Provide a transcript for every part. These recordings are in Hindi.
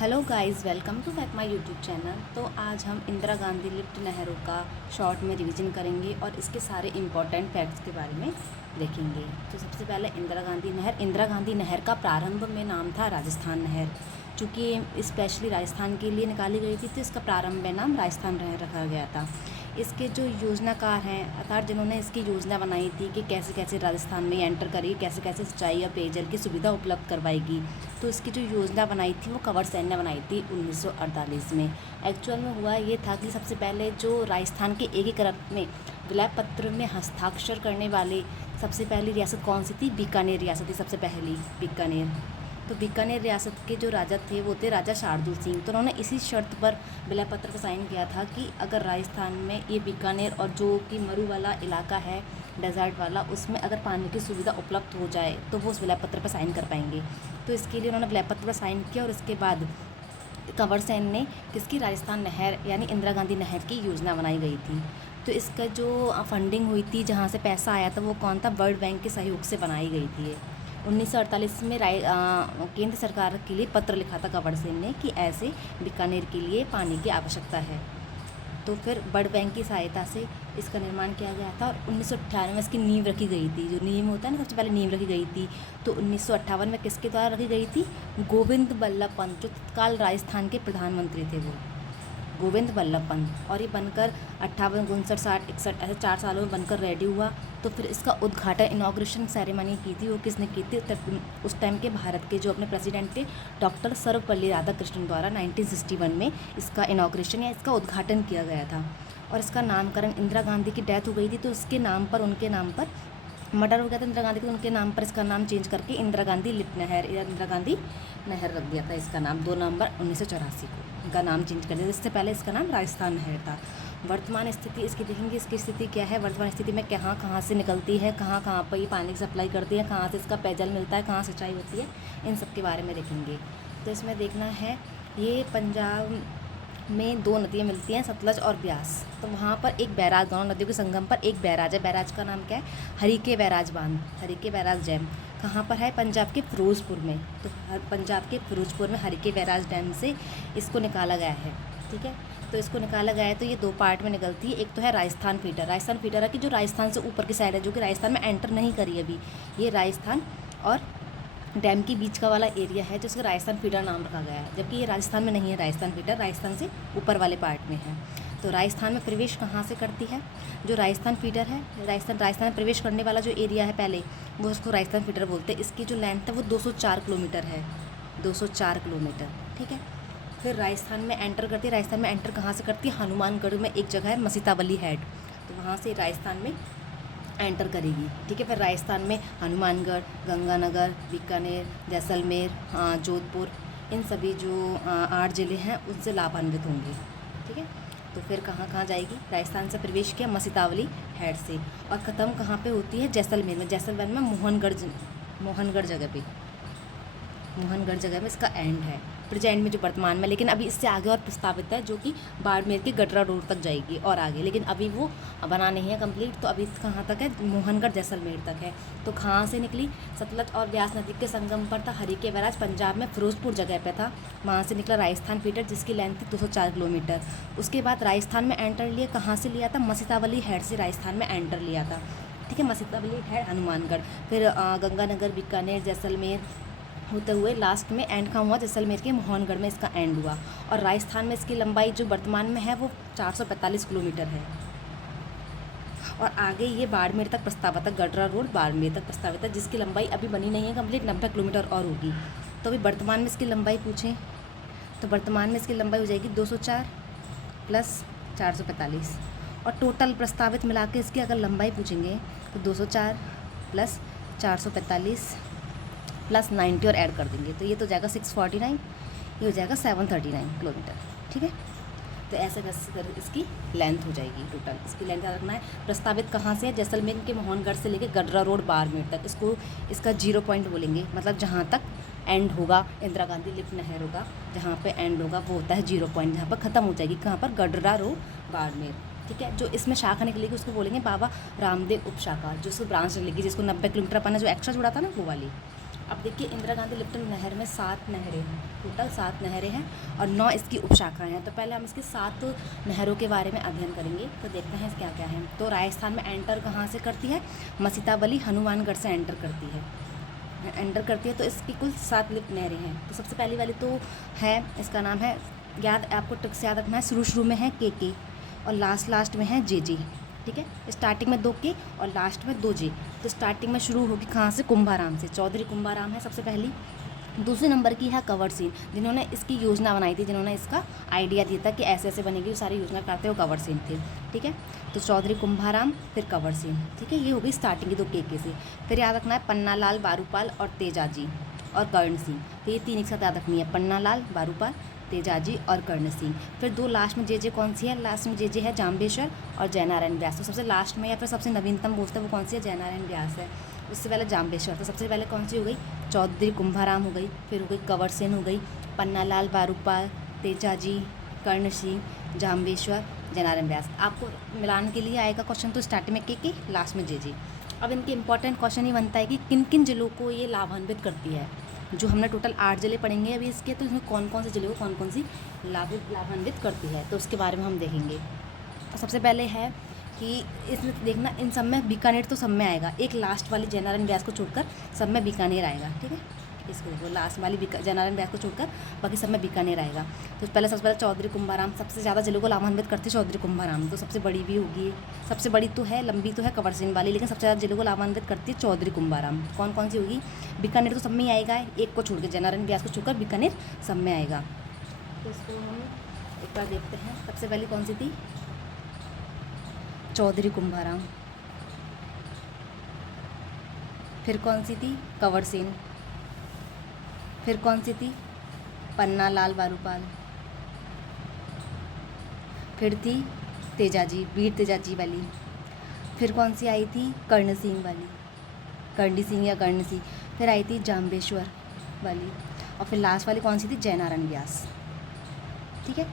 Hello guys, welcome to back my YouTube channel. तो आज हम इंदिरा गांधी लिफ्ट नहरों का शॉर्ट में रिवीजन करेंगे और इसके सारे इम्पोर्टेंट फैक्ट्स के बारे में देखेंगे। तो सबसे पहले इंदिरा गांधी नहर का प्रारंभ में नाम था राजस्थान नहर। चूँकि स्पेशली राजस्थान के लिए निकाली गई थी तो इसका प्रारंभ में नाम राजस्थान नहर रखा गया था। इसके जो योजनाकार हैं अर्थात जिन्होंने इसकी योजना बनाई थी कि कैसे कैसे राजस्थान में एंटर करेगी, कैसे कैसे सिंचाई और पेयजल की सुविधा उपलब्ध करवाएगी, तो इसकी जो योजना बनाई थी वो कंवर सेन ने बनाई थी 1948 में। एक्चुअल में हुआ ये था कि सबसे पहले जो राजस्थान के एकीकरण में विलय पत्र में हस्ताक्षर करने वाले सबसे पहली रियासत कौन सी थी? बीकानेर रियासत थी सबसे पहली, बीकानेर। तो बीकानेर रियासत के जो राजा थे वो थे राजा शार्दुल सिंह। तो उन्होंने इसी शर्त पर विलय पत्र पर साइन किया था कि अगर राजस्थान में ये बीकानेर और जो कि मरु वाला इलाका है, डेजर्ट वाला, उसमें अगर पानी की सुविधा उपलब्ध हो जाए तो वो उस विलय पत्र पर साइन कर पाएंगे। तो इसके लिए उन्होंने विलय पत्र पर साइन किया और इसके बाद कंवर सेन ने किसकी? राजस्थान नहर यानी इंदिरा गांधी नहर की योजना बनाई गई थी। तो इसका जो फंडिंग हुई थी, जहाँ से पैसा आया था, वो कौन था? वर्ल्ड बैंक के सहयोग से बनाई गई थी ये। 1948 में केंद्र सरकार के लिए पत्र लिखा था कंवर सेन ने कि ऐसे बीकानेर के लिए पानी की आवश्यकता है। तो फिर वर्ल्ड बैंक की सहायता से इसका निर्माण किया गया था और 1958 में इसकी नींव रखी गई थी। जो नींव होता है ना, सबसे पहले नींव रखी गई थी। तो 1958 में किसके द्वारा रखी गई थी? गोविंद बल्लभ पंत, जो तत्काल राजस्थान के प्रधानमंत्री थे, वो गोविंद बल्लभ पंत। और ये बनकर 58, 59, 60, 61 ऐसे 4 सालों में बनकर रेडी हुआ। तो फिर इसका उद्घाटन, इनॉग्रेशन सेरेमनी की थी, वो किसने की थी? उस टाइम के भारत के जो अपने प्रेसिडेंट थे डॉक्टर सर्वपल्ली राधाकृष्णन द्वारा 1961 में इसका इनॉग्रेशन या इसका उद्घाटन किया गया था। और इसका नामकरण, इंदिरा गांधी की डेथ हो गई थी तो इसके नाम पर, उनके नाम पर मर्डर हो गया था इंदिरा गांधी का, उनके नाम पर इसका नाम चेंज करके इंदिरा गांधी लिफ्ट नहर या इंदिरा गांधी नहर रख दिया था इसका नाम 2 नवंबर 1984 को। इनका नाम चेंज कर दिया। इससे पहले इसका नाम राजस्थान नहर था। वर्तमान स्थिति इसकी देखेंगे, इसकी स्थिति क्या है? वर्तमान स्थिति में कहाँ कहाँ से निकलती है, कहाँ कहाँ पर ये पानी की सप्लाई करती है, कहाँ से इसका पेयजल मिलता है, कहाँ सिंचाई होती है, इन सब के बारे में देखेंगे। तो इसमें देखना है, ये पंजाब में 2 नदियाँ मिलती हैं, सतलज और ब्यास। तो वहाँ पर एक बैराज, दोनों नदियों के संगम पर एक बैराज है। बैराज का नाम क्या है? हरीके बैराज बांध, हरीके बैराज डैम। कहाँ पर है? पंजाब के फिरोजपुर में। तो पंजाब के फिरोजपुर में हरीके बैराज डैम से इसको निकाला गया है। ठीक है, तो इसको निकाला गया है। तो ये 2 पार्ट में निकलती है। एक तो है राजस्थान फीडर। राजस्थान फीडर है कि जो राजस्थान से ऊपर की साइड है, जो कि राजस्थान में एंटर नहीं करी अभी। ये राजस्थान और डैम के बीच का वाला एरिया है जिसका राजस्थान फीडर नाम रखा गया है, जबकि ये राजस्थान में नहीं है। राजस्थान फीडर राजस्थान से ऊपर वाले पार्ट में है। तो राजस्थान में प्रवेश कहाँ से करती है? जो राजस्थान फीडर है, राजस्थान में प्रवेश करने वाला जो एरिया है पहले, वो उसको राजस्थान फीडर बोलते हैं। इसकी जो लेंथ है वो 204 किलोमीटर है, 204 किलोमीटर। ठीक है, फिर राजस्थान में एंटर करती है। राजस्थान में एंटर कहाँ से करती है? हनुमानगढ़ में एक जगह है मसीतावली हेड, तो वहाँ से राजस्थान में एंटर करेगी। ठीक है, फिर राजस्थान में हनुमानगढ़, गंगानगर, बीकानेर, जैसलमेर, जोधपुर, इन सभी जो 8 ज़िले हैं उनसे लाभान्वित होंगे। ठीक है, तो फिर कहाँ कहाँ जाएगी? राजस्थान से प्रवेश किया मसीतावली हेड से, और ख़त्म कहाँ पे होती है? जैसलमेर में। जैसलमेर में मोहनगढ़ जगह में इसका एंड है, प्रेजेंट में जो वर्तमान में। लेकिन अभी इससे आगे और प्रस्तावित है, जो कि बाड़मेर के गडरा रोड तक जाएगी और आगे, लेकिन अभी वो बना नहीं है कंप्लीट। तो अभी कहाँ तक है? मोहनगढ़ जैसलमेर तक है। तो कहाँ से निकली? सतलज और ब्यास नदी के संगम पर था हरीके बैराज, पंजाब में फिरोजपुर जगह पे था। वहाँ से निकला राजस्थान फीडर जिसकी लेंथ थी 204 किलोमीटर। उसके बाद राजस्थान में एंटर लिया, कहाँ से लिया था? मसीतावली हेड से राजस्थान में एंटर लिया था। ठीक है, मसीतावली हेड, हनुमानगढ़, फिर गंगानगर, बीकानेर, जैसलमेर होते हुए लास्ट में एंड कहाँ हुआ? जैसलमेर के मोहनगढ़ में इसका एंड हुआ। और राजस्थान में इसकी लंबाई जो वर्तमान में है वो 445 किलोमीटर है। और आगे ये बाड़मेर तक प्रस्तावित है, गडरा रोड बाड़मेर तक प्रस्तावित है, जिसकी लंबाई अभी बनी नहीं है कंप्लीट, 90 किलोमीटर और होगी। तो अभी वर्तमान में इसकी लंबाई पूछें तो वर्तमान में इसकी लंबाई हो जाएगी 204 प्लस 445। और टोटल प्रस्तावित मिला के इसकी अगर लंबाई पूछेंगे तो 204 प्लस 445 प्लस 90 और ऐड कर देंगे तो ये तो जाएगा 649, ये हो जाएगा 739 किलोमीटर। ठीक है, तो ऐसे कर इसकी लेंथ हो जाएगी टोटल। इसकी लेंथ याद रखना है। प्रस्तावित कहाँ से है? जैसलमेर के मोहनगढ़ से लेकर गडरा रोड बाड़मेर तक। इसका 0 पॉइंट बोलेंगे, मतलब जहाँ तक एंड होगा इंदिरा गांधी लिफ्ट नहर होगा, जहाँ पे एंड होगा वो होता है 0 पॉइंट, जहाँ पर ख़त्म हो जाएगी। कहाँ पर? गडरा रोड बाड़मेर। ठीक है, जो इसमें शाखा निकलेगी उसको बोलेंगे बाबा रामदेव उप शाखा, जो उसको ब्रांच निकलेगी, जिसको 90 किलोमीटर अपन ने जो एक्स्ट्रा जुड़ा था ना वो वाली। अब देखिए इंदिरा गांधी लिप्टन नहर में 7 नहरें हैं, टोटल 7 नहरें हैं और 9 इसकी उपशाखाएं हैं। तो पहले हम इसकी 7 नहरों के बारे में अध्ययन करेंगे। तो देखते हैं क्या क्या है। तो राजस्थान में एंटर कहाँ से करती है? मसीताबली हनुमानगढ़ से एंटर करती है। तो इसकी कुल 7 लिप्त नहरें हैं। तो सबसे पहली वाली तो है, इसका नाम है, आपको ट्रिक से याद रखना है, शुरू में है के और लास्ट में है जे। ठीक है, स्टार्टिंग में 2 के और लास्ट में 2 जे। तो स्टार्टिंग में शुरू होगी कहाँ से? कुंभाराम से। चौधरी कुंभाराम है सबसे पहली। दूसरे नंबर की है कंवर सेन, जिन्होंने इसकी योजना बनाई थी, जिन्होंने इसका आइडिया दिया था कि ऐसे ऐसे बनेगी, सारी योजना करते हुए कंवर सेन थे। ठीक है, तो चौधरी कुंभाराम फिर कंवर सेन। ठीक है, ये हो गई स्टार्टिंग की 2 के से। फिर याद रखना है पन्नालाल बारूपाल और तेजाजी और कर्ण सिंह। तो ये 3 एक साथ याद रखनी है, पन्नालाल बारूपाल, तेजाजी और कर्ण सिंह। फिर 2 लास्ट में जे कौन सी है? लास्ट में जे है जाम्बेश्वर और जयनारायण व्यास। तो सबसे लास्ट में या फिर सबसे नवीनतम पोस्ट है वो कौन सी है? जयनारायण व्यास है। उससे पहले जाम्बेश्वर। तो सबसे पहले कौन सी हो गई? चौधरी कुंभाराम हो गई, फिर हो गई कंवर सेन हो गई, पन्नालाल बारूपाल, तेजाजी, कर्ण सिंह, जाम्बेश्वर, जयनारायण व्यास। आपको मिलान के लिए आएगा क्वेश्चन तो स्टार्टिंग में के लास्ट में जे। अब इनके इंपॉर्टेंट क्वेश्चन ये बनता है कि किन किन जिलों को ये लाभान्वित करती है। जो हमने टोटल 8 जिले पढ़ेंगे अभी इसके, तो इसमें कौन कौन से जिले को कौन कौन सी लाभान्वित करती है, तो उसके बारे में हम देखेंगे। तो सबसे पहले है कि इसमें देखना, इन सब में बीकानेर तो सब में आएगा, एक लास्ट वाली जयनारायण व्यास को छोड़कर सब में बीकानेर आएगा। ठीक है, इसको देखो, लास्ट वाली जयनारायण व्यास को छोड़कर बाकी सब में बीकानेर आएगा। तो सबसे पहले चौधरी कुंभाराम, सबसे ज़्यादा जिलों को लाभान्वित करती है चौधरी कुंभाराम। तो सबसे बड़ी भी होगी, सबसे बड़ी तो है, लंबी तो है कंवर सेन वाली, लेकिन सबसे ज़्यादा जिलों को लाभान्वित करती है चौधरी कुंभाराम। कौन कौन सी होगी? बीकानेर तो सब में ही आएगा, एक को छोड़ के, जयनारायण व्यास को छोड़कर बीकानेर सब में आएगा। तो इसको हम एक बार देखते हैं। सबसे पहली कौन सी थी? चौधरी कुंभाराम। फिर कौन सी थी? कंवर सेन। फिर कौन सी थी? पन्नालाल बारूपाल। फिर थी तेजाजी, वीर तेजाजी वाली। फिर कौन सी आई थी? कर्ण सिंह वाली, कर्णी सिंह या कर्ण सिंह। फिर आई थी जाम्बेश्वर वाली, और फिर लास्ट वाली कौन सी थी? जयनारायण व्यास। ठीक है,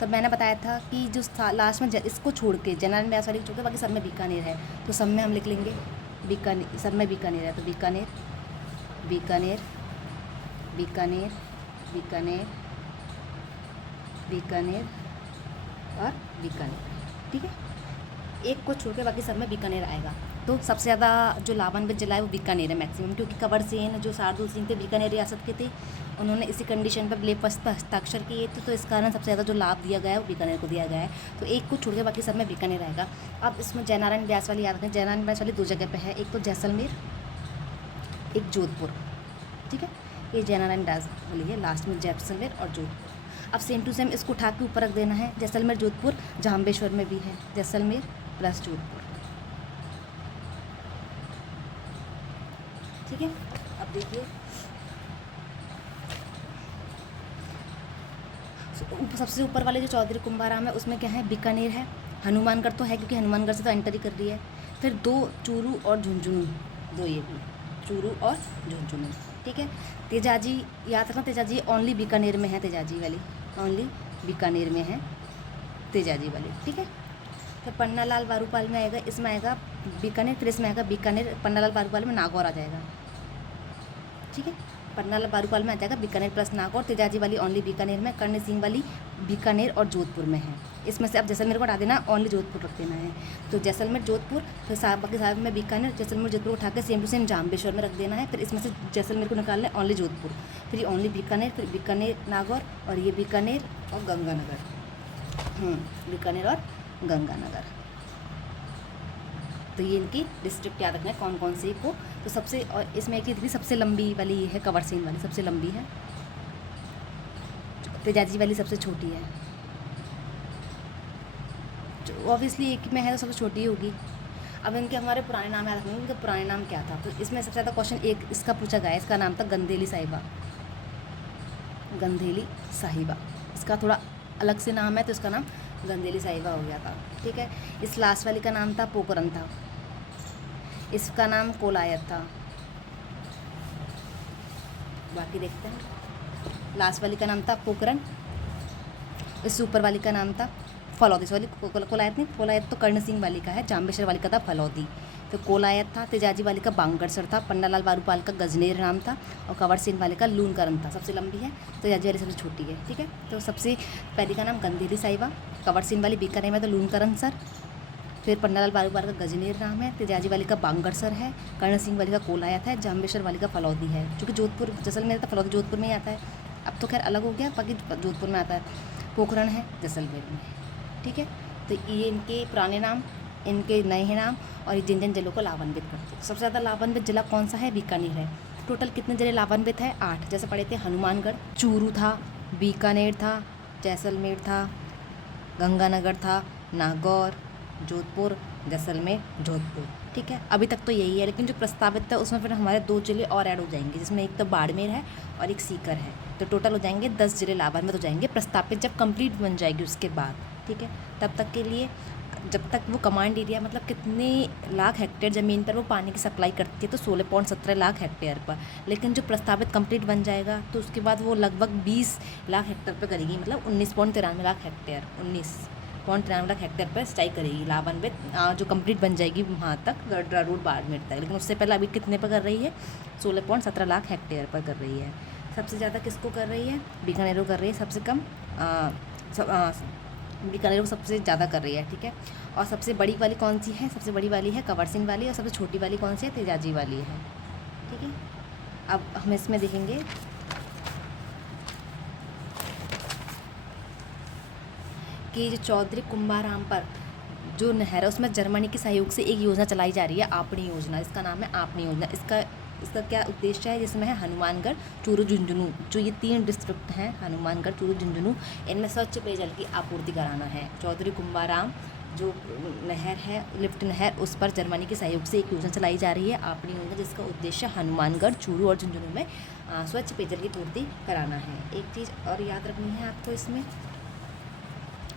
तो मैंने बताया था कि जो लास्ट में इसको छोड़ के, जयनारायण व्यास वाली को छोड़ के बाकी सब में बीकानेर है। तो सब में हम लिख लेंगे बीकानेर, सब में बीकानेर है। तो बीकानेर, बीकानेर, बीकानेर, बीकानेर, बीकानेर और बीकानेर। ठीक है, एक को छोड़ के बाकी सब में बीकानेर आएगा। तो सबसे ज़्यादा जो लाभान्वित जिला है वो बीकानेर है मैक्सिमम, क्योंकि कंवर सेन जो शार्दुल सिंह थे बीकानेर रियासत के थे, उन्होंने इसी कंडीशन पर लेपस्त पर हस्ताक्षर किए थे। तो इस कारण सबसे ज़्यादा जो लाभ दिया गया है वो बीकानेर को दिया गया है। तो एक को छोड़ के बाकी सब में बीकानेर आएगा। अब इसमें जयनारायण व्यास वाली याद रखें, जयनारायण व्यास वाली 2 जगह पे है, एक तो जैसलमेर, एक जोधपुर। ठीक है, ये जयनारायण व्यास वाली है, लास्ट में जैसलमेर और जोधपुर। अब सेम टू सेम इसको उठा के ऊपर रख देना है, जैसलमेर जोधपुर, जाम्बेश्वर में भी है जैसलमेर प्लस जोधपुर। ठीक है, अब देखिए सबसे ऊपर वाले जो चौधरी कुंभाराम है उसमें क्या है? बीकानेर है, हनुमानगढ़ तो है क्योंकि हनुमानगढ़ से तो एंट्री कर रही है। फिर 2 चूरू और झुंझुनू, 2 ये भी चूरू और झुंझुनू। ठीक है, तेजाजी याद रखना, तेजाजी ओनली बीकानेर में है, तेजाजी वाली ओनली बीकानेर में है तेजाजी वाली। ठीक है, फिर पन्नालाल बारूपाल में आएगा, इसमें आएगा बीकानेर, फिर इसमें आएगा बीकानेर, पन्नालाल बारूपाल में नागौर आ जाएगा। ठीक है, पन्नालाल बारूपाल में आ जाएगा बीकानेर प्लस नागौर। तेजाजी वाली ओनली बीकानेर में, कर्ण सिंह वाली बीकानेर और जोधपुर में है। इसमें से अब जैसलमेर को हटा देना, ओनली जोधपुर रख देना है। तो जैसलमेर जोधपुर, फिर बाकी साहब में बीकानेर, जैसलमेर जोधपुर उठा के सेम टू सेम जाम्बेश्वर में रख देना है। फिर इसमें से जैसलमेर को निकालना है, ओनली जोधपुर, फिर ये ओनली बीकानेर, फिर बीकानेर नागौर, और ये बीकानेर और गंगानगर, बीकानेर और गंगानगर। तो ये इनकी डिस्ट्रिक्ट याद रखना है कौन कौन से को। तो सबसे, और इसमें एक चीज़ भी सबसे लंबी वाली है कंवर सेन वाली, सबसे लंबी है। तेजाजी वाली सबसे छोटी है, ऑब्वियसली एक में है तो सबसे छोटी होगी। अब इनके हमारे पुराने नाम याद रखने, इनका पुराने नाम क्या था? तो इसमें सबसे ज़्यादा क्वेश्चन एक इसका पूछा गया है, इसका नाम था गंधेली साहिबा, गंधेली साहिबा। इसका थोड़ा अलग से नाम है तो इसका नाम गंधेली साहिबा हो गया था। ठीक है, इस लास्ट वाली का नाम था पोखरन था, इसका नाम कोलायत था। बाकी देखते हैं, लास्ट वाली का नाम था पोखरन, इस ऊपर वाली का नाम था फलौदी। सॉरी, कोलायत नहीं, कोलायत तो कर्ण सिंह वाली का है, जाम्बेश्वर वाली का था फलौदी। फिर कोलायत था, तेजाजी वाले का बांगड़सर था, पन्नालाल बारूपाल का गजनेर नाम था और कंवर सेन वाले का लूनकरण था। सबसे लंबी है, तेजाजी वाली सबसे छोटी है। ठीक है, तो सबसे पहली का नाम गंधेरी साहिबा, कंवर सेन वाली बीकानेर में तो लूनकरण सर, फिर पन्नालाल बारूपाल का गजनेर नाम है, तेजाजी वाली का बांगड़सर है, कर्ण सिंह वाली का कोलायत है, जाम्बेश्वर वाली का फलौदी है। जो कि जोधपुर जैसलमेर था, फलौदी जोधपुर में ही आता है। अब तो खैर अलग हो गया, बाकी जोधपुर में आता है। पोखरण है जैसलमेर में। ठीक है, तो ये इनके पुराने नाम, इनके नए नाम और ये जिन जिन जिलों को लाभान्वित करते हैं। सबसे ज़्यादा लाभान्वित जिला कौन सा है? बीकानेर है। टोटल कितने जिले लाभान्वित है? 8। जैसे पढ़े थे हनुमानगढ़, चूरू था, बीकानेर था, जैसलमेर था, गंगानगर था, नागौर, जोधपुर, जैसलमेर, जोधपुर। ठीक है, अभी तक तो यही है, लेकिन जो प्रस्तावित है उसमें फिर हमारे 2 जिले और ऐड हो जाएंगे, जिसमें एक तो बाड़मेर है और एक सीकर है। तो टोटल हो जाएंगे 10 जिले लाभान्वित हो जाएंगे प्रस्तावित जब कंप्लीट बन जाएगी उसके बाद। ठीक है, तब तक के लिए जब तक वो कमांड एरिया मतलब कितने लाख हेक्टेयर ज़मीन पर वो पानी की सप्लाई करती है, तो 16.17 लाख हेक्टेयर पर। लेकिन जो प्रस्तावित कंप्लीट बन जाएगा तो उसके बाद वो लगभग 20 लाख हेक्टेयर पर करेगी, मतलब 19.93 लाख हेक्टेयर, 19.93 लाख हेक्टेयर पर सिंचाई करेगी लाभान्वित, जो कंप्लीट बन जाएगी वहाँ तक गडरा रोड बाड़मेर तक। लेकिन उससे पहले अभी कितने पर कर रही है? 16.17 लाख हेक्टेयर पर कर रही है। सबसे ज़्यादा किसको कर रही है? बीकानेर को कर रही है। सबसे कम बीकानेर को सबसे ज़्यादा कर रही है। ठीक है, और सबसे बड़ी वाली कौन सी है? सबसे बड़ी वाली है कंवर सिंह वाली, और सबसे छोटी वाली कौन सी है? तेजाजी वाली है। ठीक है, अब हम इसमें देखेंगे कि जो चौधरी कुंभाराम पर जो नहर है उसमें जर्मनी के सहयोग से एक योजना चलाई जा रही है, आपणी योजना। इसका नाम है आपणी योजना। इसका क्या उद्देश्य है? जिसमें है हनुमानगढ़, चूरू, झुंझुनू, जो ये 3 डिस्ट्रिक्ट हैं, हनुमानगढ़, चूरू, झुंझुनू, इनमें स्वच्छ पेयजल की आपूर्ति कराना है। चौधरी कुंभाराम जो नहर है, लिफ्ट नहर, उस पर जर्मनी के सहयोग से एक योजना चलाई जा रही है, आपणी योजना, जिसका उद्देश्य हनुमानगढ़, चूरू और झुंझुनू में स्वच्छ पेयजल की पूर्ति कराना है। एक चीज़ और याद रखनी है आपको इसमें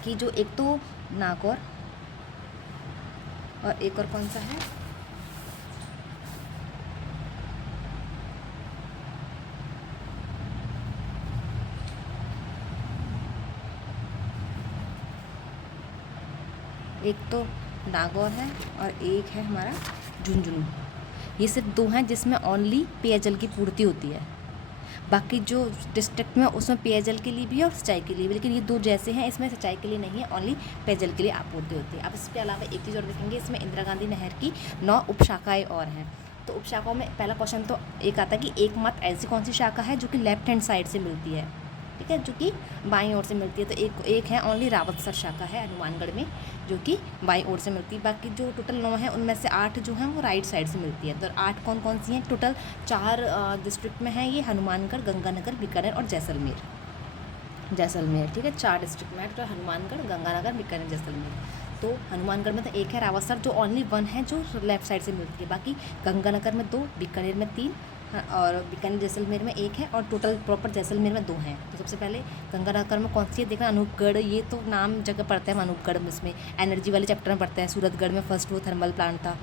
कि जो एक तो नागौर और एक और कौन सा है? एक तो नागौर है और एक है हमारा झुंझुनू। ये सिर्फ 2 हैं जिसमें ओनली पेयजल की पूर्ति होती है। बाकी जो डिस्ट्रिक्ट में उसमें पेयजल के लिए भी है और सिंचाई के लिए भी, लेकिन ये 2 जैसे हैं, इसमें सिंचाई के लिए नहीं है, ओनली पेयजल के लिए आपूर्ति होती है। अब इसके अलावा एक चीज़ और देखेंगे, इसमें इंदिरा गांधी नहर की 9 उपशाखाएँ और हैं। तो उपशाखाओं में पहला क्वेश्चन तो एक आता है कि एकमात्र ऐसी कौन सी शाखा है जो कि लेफ्ट हैंड साइड से मिलती है? ठीक है, जो कि बाईं ओर से मिलती है। तो एक है ओनली रावतसर शाखा है हनुमानगढ़ में, जो कि बाईं ओर से मिलती है। बाकी जो टोटल 9 है उनमें से 8 जो हैं वो राइट साइड से मिलती है। तो 8 कौन कौन सी हैं? टोटल 4 डिस्ट्रिक्ट में है ये, हनुमानगढ़, गंगानगर, बीकानेर और जैसलमेर। ठीक है, 4 डिस्ट्रिक्ट में है, तो हनुमानगढ़, गंगानगर, बीकानेर, जैसलमेर। तो हनुमानगढ़ में तो एक है रावतसर जो ओनली 1 है जो लेफ्ट साइड से मिलती है। बाकी गंगानगर में 2, बीकानेर में 3 और बीकानेर जैसलमेर में 1 है, और टोटल प्रॉपर जैसलमेर में 2 हैं। तो सबसे पहले गंगानगर में कौन सी है देखना, अनूपगढ़। ये तो नाम जगह पढ़ते हैं अनूपगढ़ में, इसमें एनर्जी वाले चैप्टर में पढ़ते हैं। सूरतगढ़ में फर्स्ट वो थर्मल प्लांट था।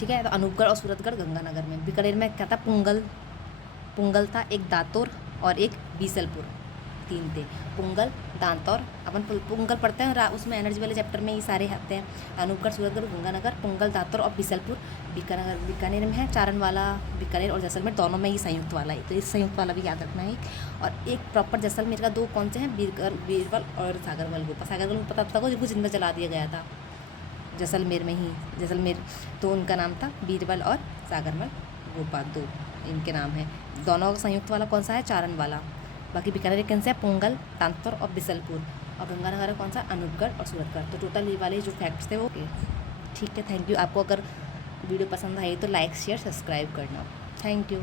ठीक है, तो अनूपगढ़ और सूरतगढ़ गंगानगर में। बीकानेर में क्या था? पुंगल था, एक दातौर और एक बीसलपुर, 3 थे। पुंगल, दांतौर, अपन पुंगल पढ़ते हैं उसमें एनर्जी वाले चैप्टर में ये सारे आते हैं। अनूपगढ़, सूरतगढ़, गंगानगर, पुंगल, दातौर और बीसलपुर बीकानेर में है। चारणवाला, बीकानेर और जैसलमेर दोनों में ये संयुक्त वाला है, तो इस संयुक्त वाला भी याद रखना है। और एक प्रॉपर जैसलमेर का 2 कौन से हैं? बीरबल और सागरमल गोपा। सागरमल गोपा तब तक जिनको जिंदा जला दिया गया था जैसलमेर में ही, जैसलमेर, तो उनका नाम था बीरबल और सागरमल गोपा, 2 इनके नाम है। दोनों का संयुक्त वाला कौन सा है? चारणवाला। बाकी बीकानेर कौन सा है? पुंगल, दांतौर और बीसलपुर। और गंगानगर कौन सा? अनूपगढ़ और सूरतगढ़। तो टोटल ये वाले जो फैक्ट्स थे वो ठीक है। Thank you. आपको अगर वीडियो पसंद आई तो लाइक, शेयर, सब्सक्राइब करना। Thank you.